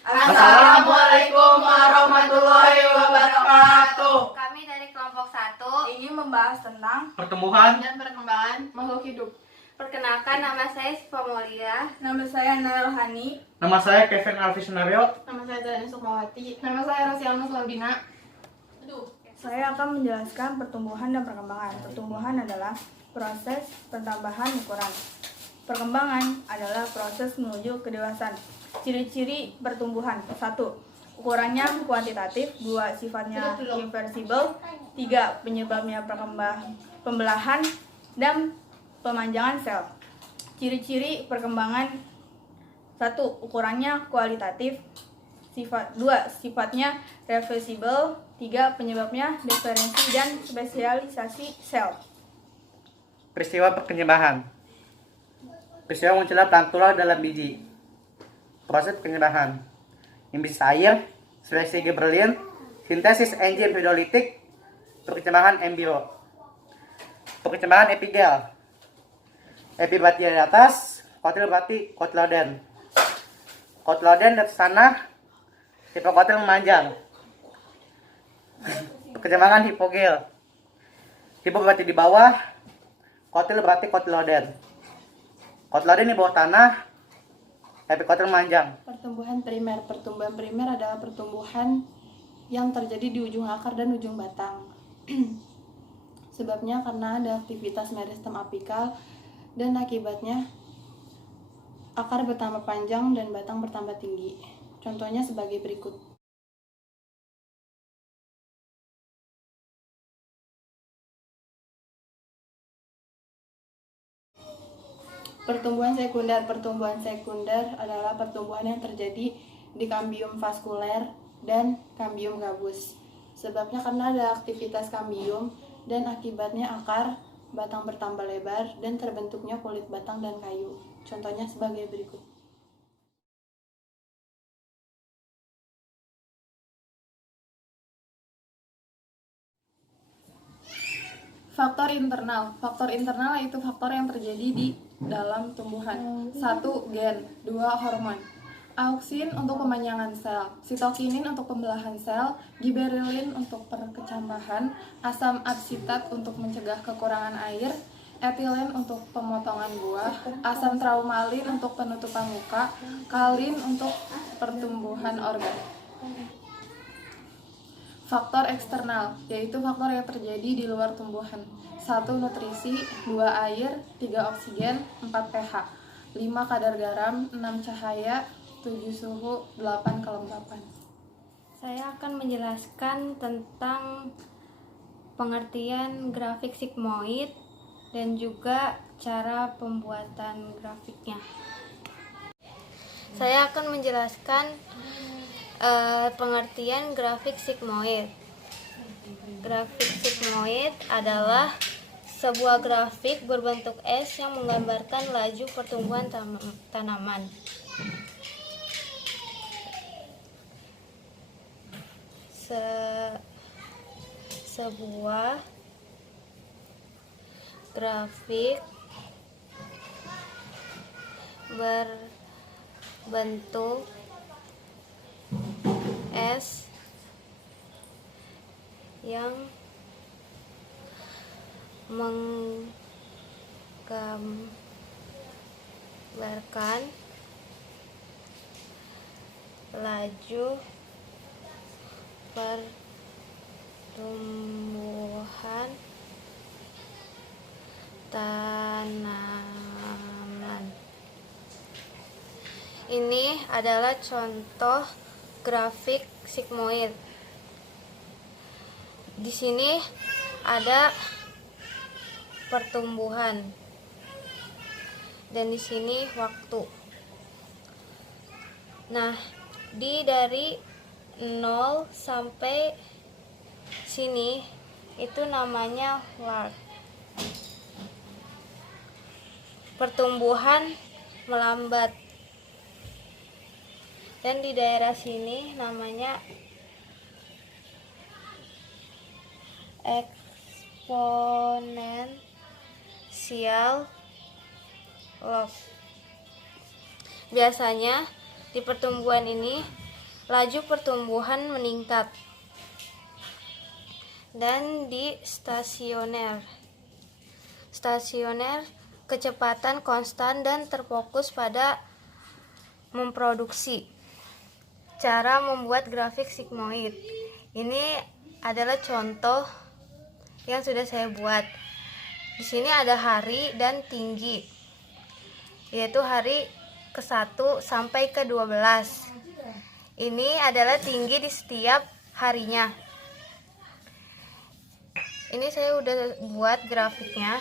Assalamualaikum warahmatullahi wabarakatuh. Kami dari kelompok 1 ingin membahas tentang Pertumbuhan dan perkembangan makhluk hidup. Perkenalkan, nama saya Siva Molia. nama saya Nara Rohani. Nama saya Kevin Alfi Sunario. Nama saya Zani Sukmawati. Nama saya Rosialma Slaudina. Saya akan menjelaskan pertumbuhan dan perkembangan. Pertumbuhan adalah proses pertambahan ukuran. Perkembangan adalah proses menuju kedewasaan. Ciri-ciri pertumbuhan: 1. Ukurannya kuantitatif. 2. Sifatnya irreversibel. 3. Penyebabnya pembelahan dan pemanjangan sel. Ciri-ciri perkembangan: 1. Ukurannya kualitatif. 2. Sifatnya reversibel. 3. Penyebabnya diferensi dan spesialisasi sel. Peristiwa perkembangan. Peristiwa munculnya plantula dalam biji. Proses perkembangan: imbisis air, seleksi Gibberellin, sintesis enzim hidrolitik, perkembangan embrio. Perkembangan epigel. Epi berarti di atas, kotil berarti kotiloden. Kotiloden di atas tanah, hipokotil memanjang. Perkembangan hipogel. Hipo berarti di bawah, kotil berarti kotiloden. Kotiloden di bawah tanah, epikotil memanjang. Pertumbuhan primer. Pertumbuhan primer adalah pertumbuhan yang terjadi di ujung akar dan ujung batang. Sebabnya karena ada aktivitas meristem apikal dan akibatnya akar bertambah panjang dan batang bertambah tinggi. Contohnya sebagai berikut. Pertumbuhan sekunder. Pertumbuhan sekunder adalah pertumbuhan yang terjadi di kambium vaskuler dan kambium gabus. Sebabnya karena ada aktivitas kambium dan akibatnya akar batang bertambah lebar dan terbentuknya kulit batang dan kayu. Contohnya sebagai berikut. Faktor internal. Faktor internal yaitu faktor yang terjadi di dalam tumbuhan. 1. Gen. 2. Hormon. Auksin untuk pemanjangan sel, sitokinin untuk pembelahan sel, giberellin untuk perkecambahan, asam absitat untuk mencegah kekurangan air, etilen untuk pemotongan buah, asam traumalin untuk penutupan muka, kalin untuk pertumbuhan organ. Faktor eksternal, yaitu faktor yang terjadi di luar tumbuhan. 1. Nutrisi, 2. Air, 3. Oksigen, 4. pH, 5. Kadar garam, 6. Cahaya, 7. Suhu, 8. Kelembapan. Saya akan menjelaskan tentang pengertian grafik sigmoid dan juga cara pembuatan grafiknya. Saya akan menjelaskan pengertian grafik sigmoid. Grafik sigmoid adalah sebuah grafik berbentuk S yang menggambarkan laju pertumbuhan tanaman. Sebuah grafik berbentuk S yang menggambarkan laju pertumbuhan tanaman. Ini adalah contoh grafik sigmoid. Di sini ada pertumbuhan dan di sini waktu. Nah, dari 0 sampai sini itu namanya lag. Pertumbuhan melambat. Dan di daerah sini namanya eksponensial log. Biasanya di pertumbuhan ini laju pertumbuhan meningkat. Dan di stasioner, kecepatan konstan dan terfokus pada memproduksi. Cara membuat grafik sigmoid. Ini adalah contoh yang sudah saya buat. Di sini ada hari dan tinggi, yaitu hari ke-1 sampai ke-12. Ini adalah tinggi di setiap harinya. Ini saya udah buat grafiknya.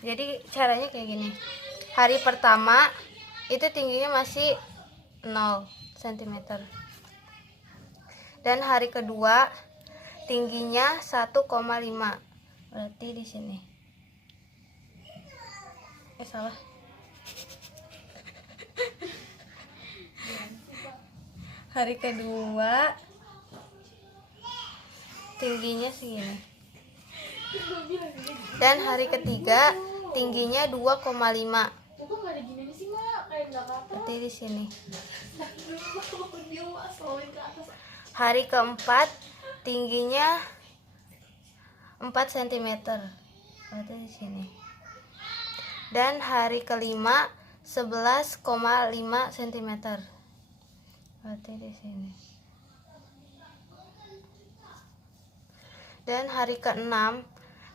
Jadi caranya kayak gini. Hari pertama itu tingginya masih 0 cm. Dan hari kedua tingginya 1,5. Berarti di sini. Salah. Hari kedua tingginya segini. Dan hari ketiga tingginya 2,5. Berarti di sini. Hari keempat tingginya 4 cm. Berarti di sini. Dan hari kelima 11,5 cm. Berarti di sini. Dan hari ke-6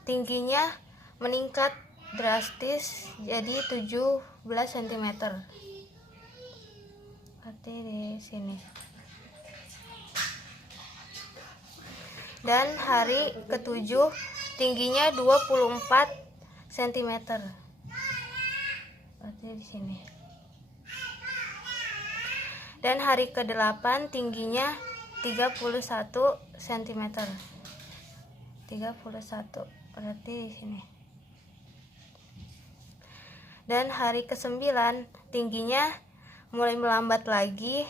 tingginya meningkat drastis jadi 17 cm. Berarti di sini. Dan hari ke-7 tingginya 24 cm. Berarti di sini. Dan hari ke-8 tingginya 31 cm. 31 berarti di sini. Dan hari ke-9 tingginya mulai melambat lagi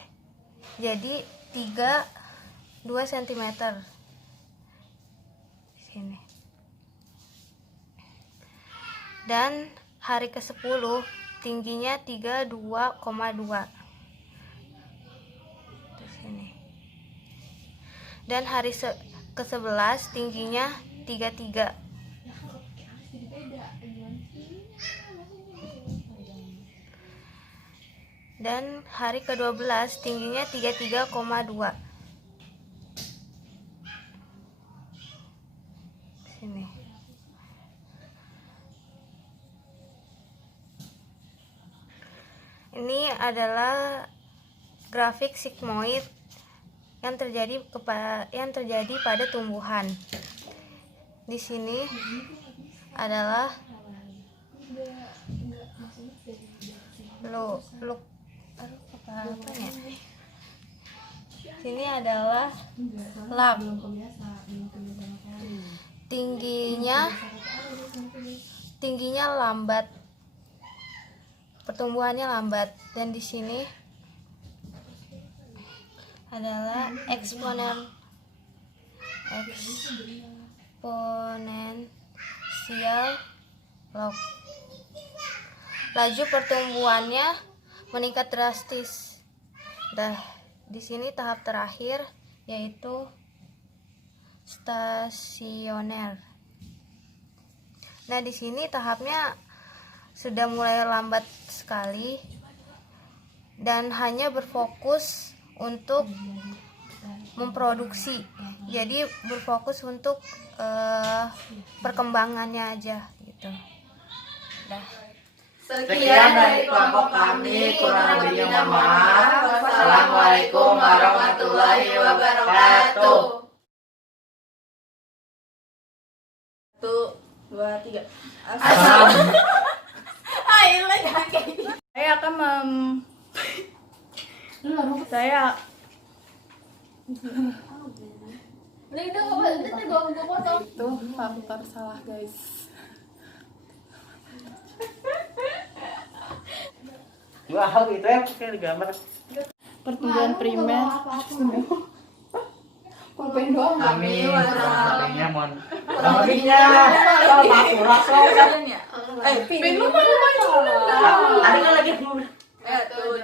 jadi 2 cm. Di sini. Dan hari ke-10 tingginya 32,2. Di sini. Dan hari ke-11 tingginya 33. Dan hari ke-12 tingginya 33,2. Sini. Ini adalah grafik sigmoid yang terjadi pada tumbuhan. Di sini adalah apanya? Sini adalah lab. Tingginya lambat. Pertumbuhannya lambat, dan di sini adalah eksponensial log. Laju pertumbuhannya meningkat drastis. Di sini tahap terakhir yaitu stasioner. Nah, di sini tahapnya sudah mulai lambat sekali dan hanya berfokus untuk memproduksi. Jadi berfokus untuk perkembangannya aja gitu. Sekian dari kelompok kami, kurang lebihnya mohon maaf. Wassalamualaikum warahmatullahi wabarakatuh. 1, 2, 3. Saya akan Itu faktor salah, guys. Wow, itu ya pakai gambar. Pertumbuhan primer. Amin. Lebihnya mohon. Lebihnya kalau masuk langsung. Pin lu mana? Tadi kan lagi Tuh,